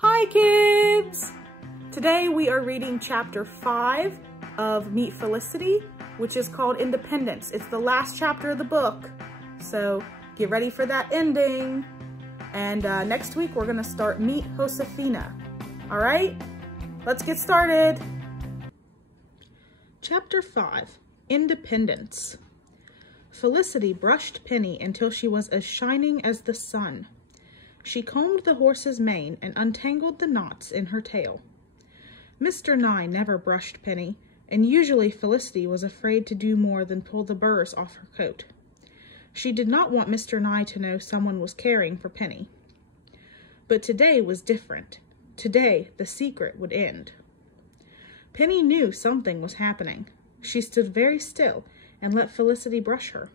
Hi kids! Today we are reading chapter 5 of Meet Felicity, which is called Independence. It's the last chapter of the book, so get ready for that ending. And next week we're gonna start Meet Josefina. All right, let's get started. Chapter 5, Independence. Felicity brushed Penny until she was as shining as the sun. She combed the horse's mane and untangled the knots in her tail. Mr. Nye never brushed Penny, and usually Felicity was afraid to do more than pull the burrs off her coat. She did not want Mr. Nye to know someone was caring for Penny. But today was different. Today, the secret would end. Penny knew something was happening. She stood very still and let Felicity brush her.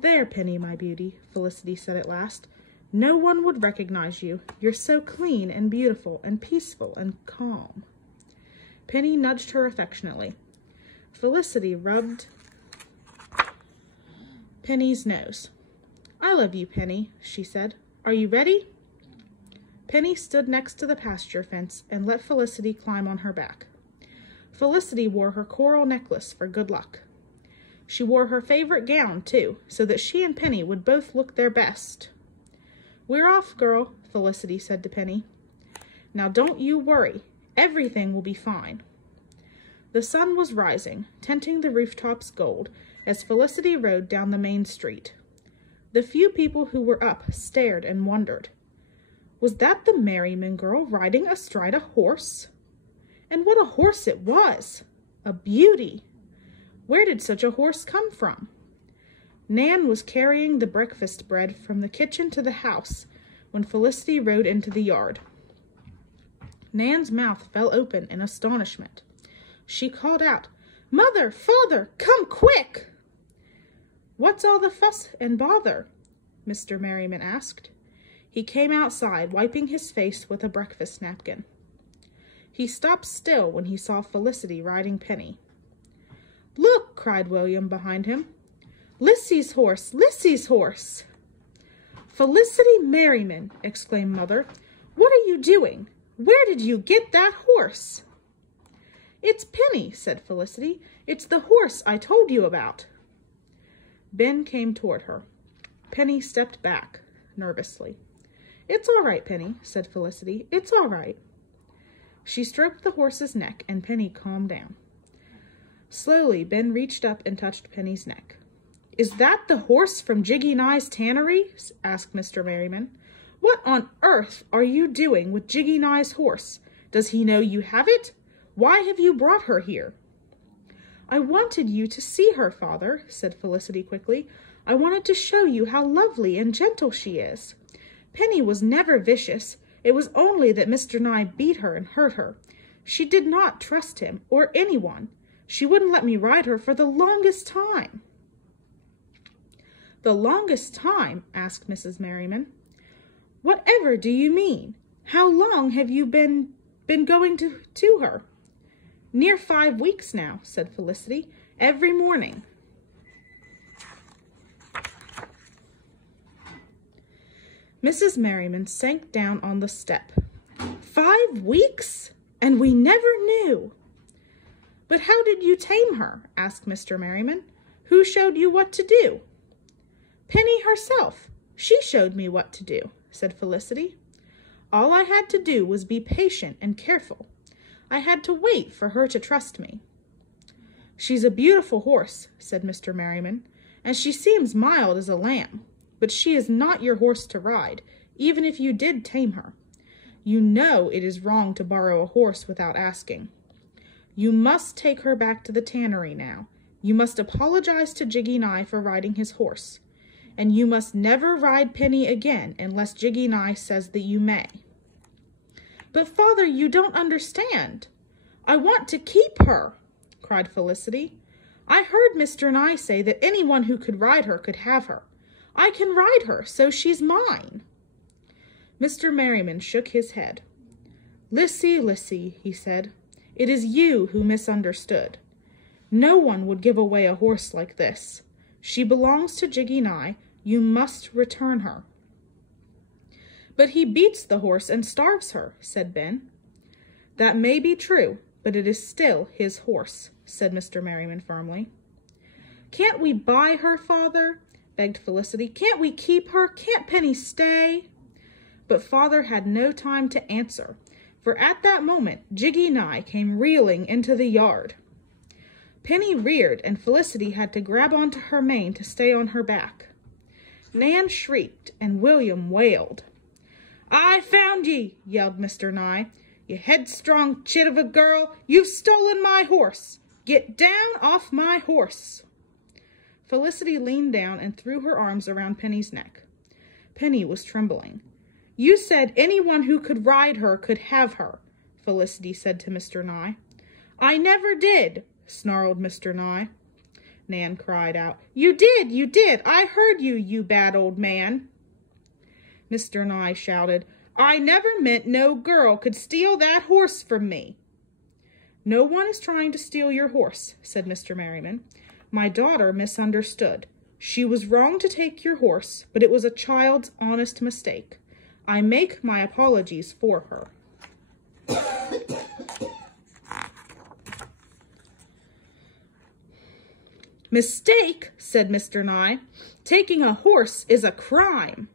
"There, Penny, my beauty," Felicity said at last. "No one would recognize you. You're so clean and beautiful and peaceful and calm." Penny nudged her affectionately. Felicity rubbed Penny's nose. "I love you, Penny," she said. "Are you ready?" Penny stood next to the pasture fence and let Felicity climb on her back. Felicity wore her coral necklace for good luck. She wore her favorite gown, too, so that she and Penny would both look their best. "We're off, girl," Felicity said to Penny. "Now don't you worry. Everything will be fine." The sun was rising, tinting the rooftops gold, as Felicity rode down the main street. The few people who were up stared and wondered. Was that the Merriman girl riding astride a horse? And what a horse it was! A beauty! Where did such a horse come from? Nan was carrying the breakfast bread from the kitchen to the house when Felicity rode into the yard. Nan's mouth fell open in astonishment. She called out, "Mother, Father, come quick!" "What's all the fuss and bother?" Mr. Merriman asked. He came outside, wiping his face with a breakfast napkin. He stopped still when he saw Felicity riding Penny. "Look!" cried William behind him. "Lissy's horse! Lissy's horse!" "Felicity Merriman!" exclaimed Mother. "What are you doing? Where did you get that horse?" "It's Penny," said Felicity. "It's the horse I told you about." Ben came toward her. Penny stepped back nervously. "It's all right, Penny," said Felicity. "It's all right." She stroked the horse's neck, and Penny calmed down. Slowly, Ben reached up and touched Penny's neck. "Is that the horse from Jiggy Nye's tannery?" asked Mr. Merriman. "What on earth are you doing with Jiggy Nye's horse? Does he know you have it? Why have you brought her here?" "I wanted you to see her, Father," said Felicity quickly. "I wanted to show you how lovely and gentle she is. Penny was never vicious. It was only that Mr. Nye beat her and hurt her. She did not trust him or anyone. She wouldn't let me ride her for the longest time." "The longest time?" asked Mrs. Merriman. "Whatever do you mean? How long have you been going to her?" "Near 5 weeks now," said Felicity. "Every morning." Mrs. Merriman sank down on the step. 5 weeks? And we never knew. "But how did you tame her?" asked Mr. Merriman. "Who showed you what to do?" "Penny herself. She showed me what to do," said Felicity. "All I had to do was be patient and careful. I had to wait for her to trust me." "She's a beautiful horse," said Mr. Merriman, "and she seems mild as a lamb. But she is not your horse to ride, even if you did tame her. You know it is wrong to borrow a horse without asking. You must take her back to the tannery now. You must apologize to Jiggy Nye for riding his horse. And you must never ride Penny again unless Jiggy Nye says that you may." "But, Father, you don't understand. I want to keep her," cried Felicity. "I heard Mr. Nye say that anyone who could ride her could have her. I can ride her, so she's mine." Mr. Merriman shook his head. "Lissy, Lissy," he said, "it is you who misunderstood. No one would give away a horse like this. She belongs to Jiggy Nye. You must return her." But he beats the horse and starves her, said Ben. That may be true, but it is still his horse, said Mr. Merriman firmly. Can't we buy her, Father? Begged Felicity. Can't we keep her? Can't Penny stay? But Father had no time to answer, for at that moment Jiggy Nye came reeling into the yard. Penny reared, and Felicity had to grab onto her mane to stay on her back. Nan shrieked, and William wailed. I found ye, yelled Mr. Nye. You headstrong chit of a girl, you've stolen my horse. Get down off my horse. Felicity leaned down and threw her arms around Penny's neck. Penny was trembling. You said anyone who could ride her could have her, Felicity said to Mr. Nye. I never did, snarled Mr. Nye. Nan cried out. You did. I heard you, you bad old man. Mr. Nye shouted. I never meant no girl could steal that horse from me. No one is trying to steal your horse, said Mr. Merriman. My daughter misunderstood. She was wrong to take your horse, but it was a child's honest mistake. I make my apologies for her. Mistake, said Mr. Nye. Taking a horse is a crime.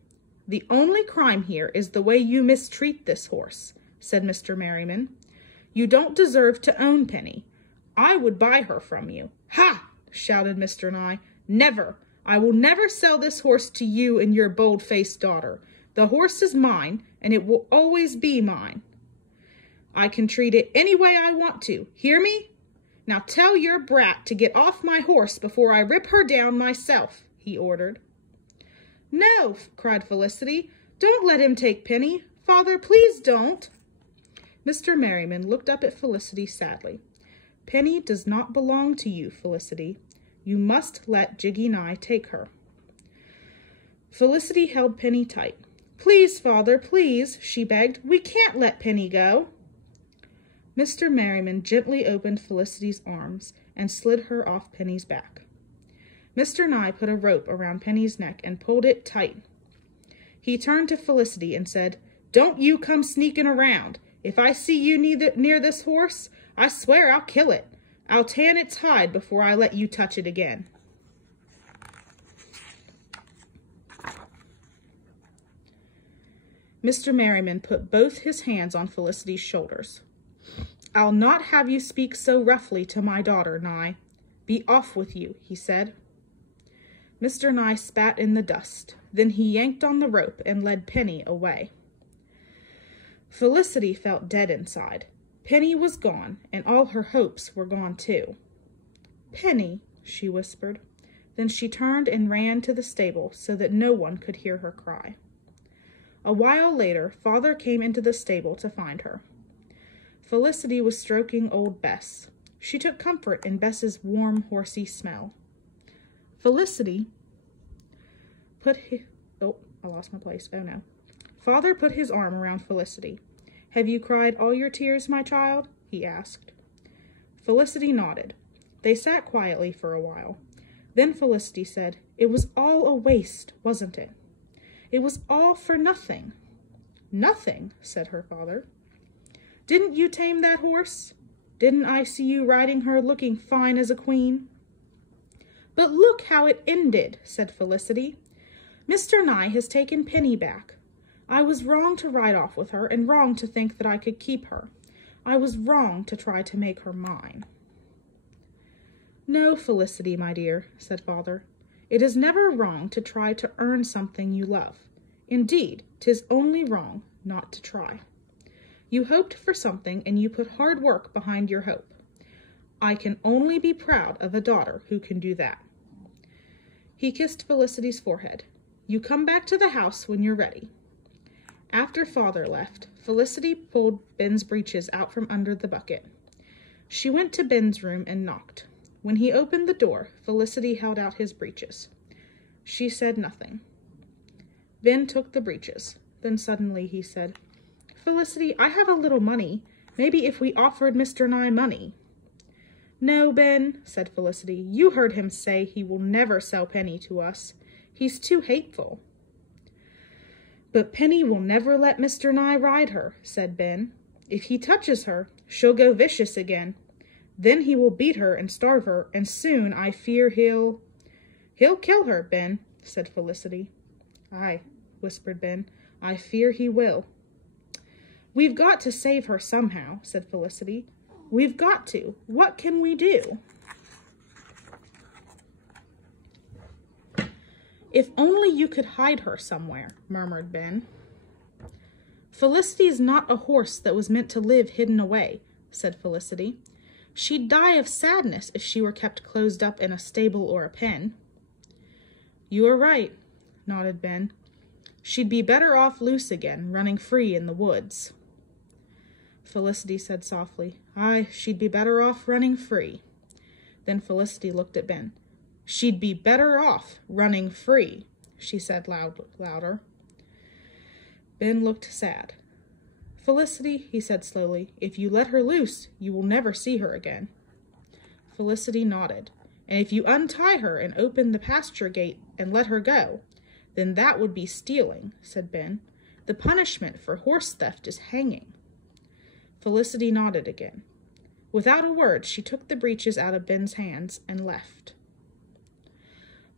The only crime here is the way you mistreat this horse, said Mr. Merriman. You don't deserve to own Penny. I would buy her from you. Ha! Shouted Mr. Nye. Never. I will never sell this horse to you and your bold-faced daughter. The horse is mine, and it will always be mine. I can treat it any way I want to. Hear me? Now tell your brat to get off my horse before I rip her down myself, he ordered. No, cried Felicity. Don't let him take Penny. Father, please don't. Mr. Merriman looked up at Felicity sadly. Penny does not belong to you, Felicity. You must let Jiggy Nye take her. Felicity held Penny tight. Please, Father, please, she begged. We can't let Penny go. Mr. Merriman gently opened Felicity's arms and slid her off Penny's back. Mr. Nye put a rope around Penny's neck and pulled it tight. He turned to Felicity and said, Don't you come sneaking around. If I see you near this horse, I swear I'll kill it. I'll tan its hide before I let you touch it again. Mr. Merriman put both his hands on Felicity's shoulders. I'll not have you speak so roughly to my daughter, Nye. Be off with you, he said. Mr. Nye spat in the dust. Then he yanked on the rope and led Penny away. Felicity felt dead inside. Penny was gone, and all her hopes were gone too. Penny, she whispered. Then she turned and ran to the stable so that no one could hear her cry. A while later, Father came into the stable to find her. Felicity was stroking old Bess. She took comfort in Bess's warm, horsey smell. Felicity put his... Oh, I lost my place. Oh, no. Father put his arm around Felicity. Have you cried all your tears, my child? He asked. Felicity nodded. They sat quietly for a while. Then Felicity said, It was all a waste, wasn't it? It was all for nothing. Nothing, said her father. Didn't you tame that horse? Didn't I see you riding her looking fine as a queen? But look how it ended, said Felicity. Mr. Nye has taken Penny back. I was wrong to ride off with her and wrong to think that I could keep her. I was wrong to try to make her mine. No, Felicity, my dear, said Father. It is never wrong to try to earn something you love. Indeed, 'tis only wrong not to try. You hoped for something and you put hard work behind your hope. I can only be proud of a daughter who can do that. He kissed Felicity's forehead. You come back to the house when you're ready. After Father left, Felicity pulled Ben's breeches out from under the bucket. She went to Ben's room and knocked. When he opened the door, Felicity held out his breeches. She said nothing. Ben took the breeches. Then suddenly he said, Felicity, I have a little money. Maybe if we offered Mr. Nye money. No, Ben, said Felicity. You heard him say he will never sell Penny to us. He's too hateful. But Penny will never let Mr. Nye ride her, said Ben. If he touches her, she'll go vicious again. Then he will beat her and starve her, and soon I fear he'll kill her, Ben, said Felicity. Aye, whispered Ben, I fear he will. We've got to save her somehow, said Felicity. We've got to. What can we do? If only you could hide her somewhere, murmured Ben. Felicity is not a horse that was meant to live hidden away, said Felicity. She'd die of sadness if she were kept closed up in a stable or a pen. You are right, nodded Ben. She'd be better off loose again, running free in the woods. Felicity said softly, Aye, she'd be better off running free. Then Felicity looked at Ben. She'd be better off running free, she said louder. Ben looked sad. Felicity, he said slowly, if you let her loose, you will never see her again. Felicity nodded. And if you untie her and open the pasture gate and let her go, then that would be stealing, said Ben. The punishment for horse theft is hanging. Felicity nodded again. Without a word, she took the breeches out of Ben's hands and left.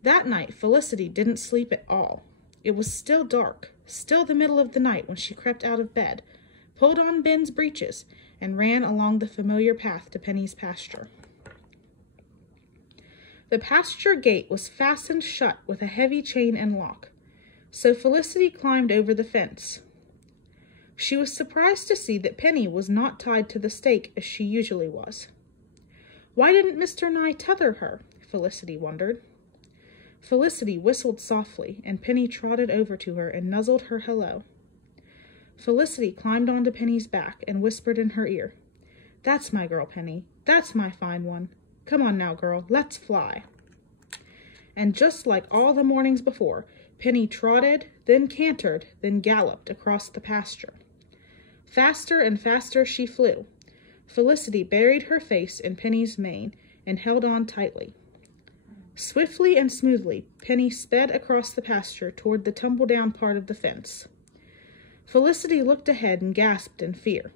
That night, Felicity didn't sleep at all. It was still dark, still the middle of the night when she crept out of bed, pulled on Ben's breeches, and ran along the familiar path to Penny's pasture. The pasture gate was fastened shut with a heavy chain and lock, so Felicity climbed over the fence. She was surprised to see that Penny was not tied to the stake as she usually was. Why didn't Mr. Nye tether her? Felicity wondered. Felicity whistled softly, and Penny trotted over to her and nuzzled her hello. Felicity climbed onto Penny's back and whispered in her ear, That's my girl, Penny. That's my fine one. Come on now, girl, let's fly. And just like all the mornings before, Penny trotted, then cantered, then galloped across the pasture. Faster and faster she flew. Felicity buried her face in Penny's mane and held on tightly. Swiftly and smoothly, Penny sped across the pasture toward the tumble-down part of the fence. Felicity looked ahead and gasped in fear.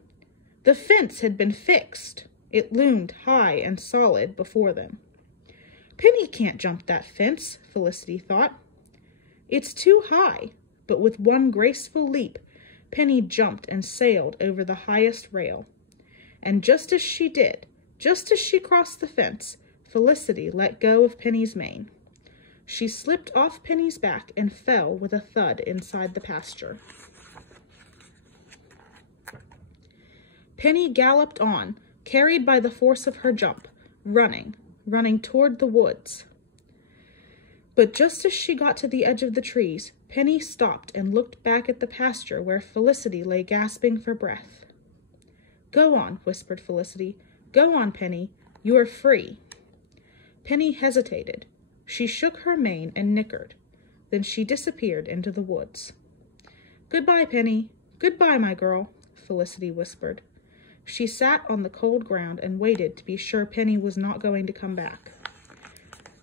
The fence had been fixed. It loomed high and solid before them. Penny can't jump that fence, Felicity thought. It's too high, but with one graceful leap, Penny jumped and sailed over the highest rail. And just as she did, just as she crossed the fence, Felicity let go of Penny's mane. She slipped off Penny's back and fell with a thud inside the pasture. Penny galloped on, carried by the force of her jump, running toward the woods. But just as she got to the edge of the trees, Penny stopped and looked back at the pasture where Felicity lay gasping for breath. Go on, whispered Felicity. Go on, Penny. You are free. Penny hesitated. She shook her mane and nickered. Then she disappeared into the woods. Goodbye, Penny. Goodbye, my girl, Felicity whispered. She sat on the cold ground and waited to be sure Penny was not going to come back.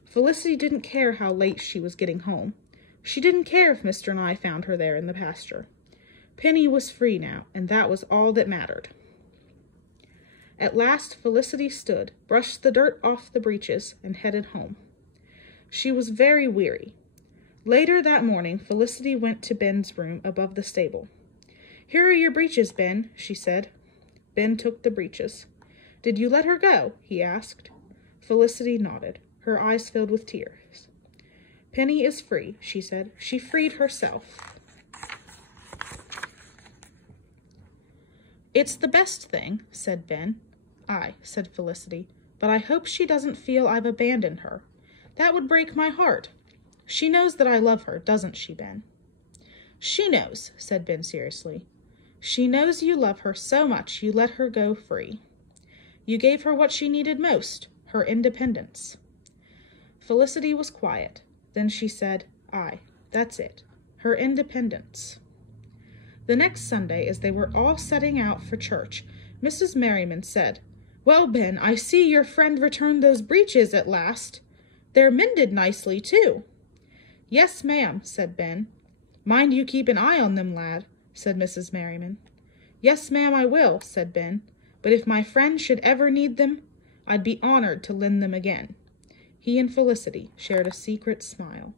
Felicity didn't care how late she was getting home. She didn't care if Mr. Nye found her there in the pasture. Penny was free now, and that was all that mattered. At last Felicity stood, brushed the dirt off the breeches, and headed home. She was very weary. Later that morning, Felicity went to Ben's room above the stable. Here are your breeches, Ben, she said. Ben took the breeches. Did you let her go? He asked. Felicity nodded. Her eyes filled with tears. Penny is free, she said. She freed herself. It's the best thing, said Ben. Aye, said Felicity, but I hope she doesn't feel I've abandoned her. That would break my heart. She knows that I love her, doesn't she, Ben? She knows, said Ben seriously. She knows you love her so much you let her go free. You gave her what she needed most, her independence. Felicity was quiet. Then she said, Aye, that's it, her independence. The next Sunday, as they were all setting out for church, Mrs. Merriman said, Well, Ben, I see your friend returned those breeches at last. They're mended nicely, too. Yes, ma'am, said Ben. Mind you keep an eye on them, lad, said Mrs. Merriman. Yes, ma'am, I will, said Ben. But if my friend should ever need them, I'd be honored to lend them again. He and Felicity shared a secret smile.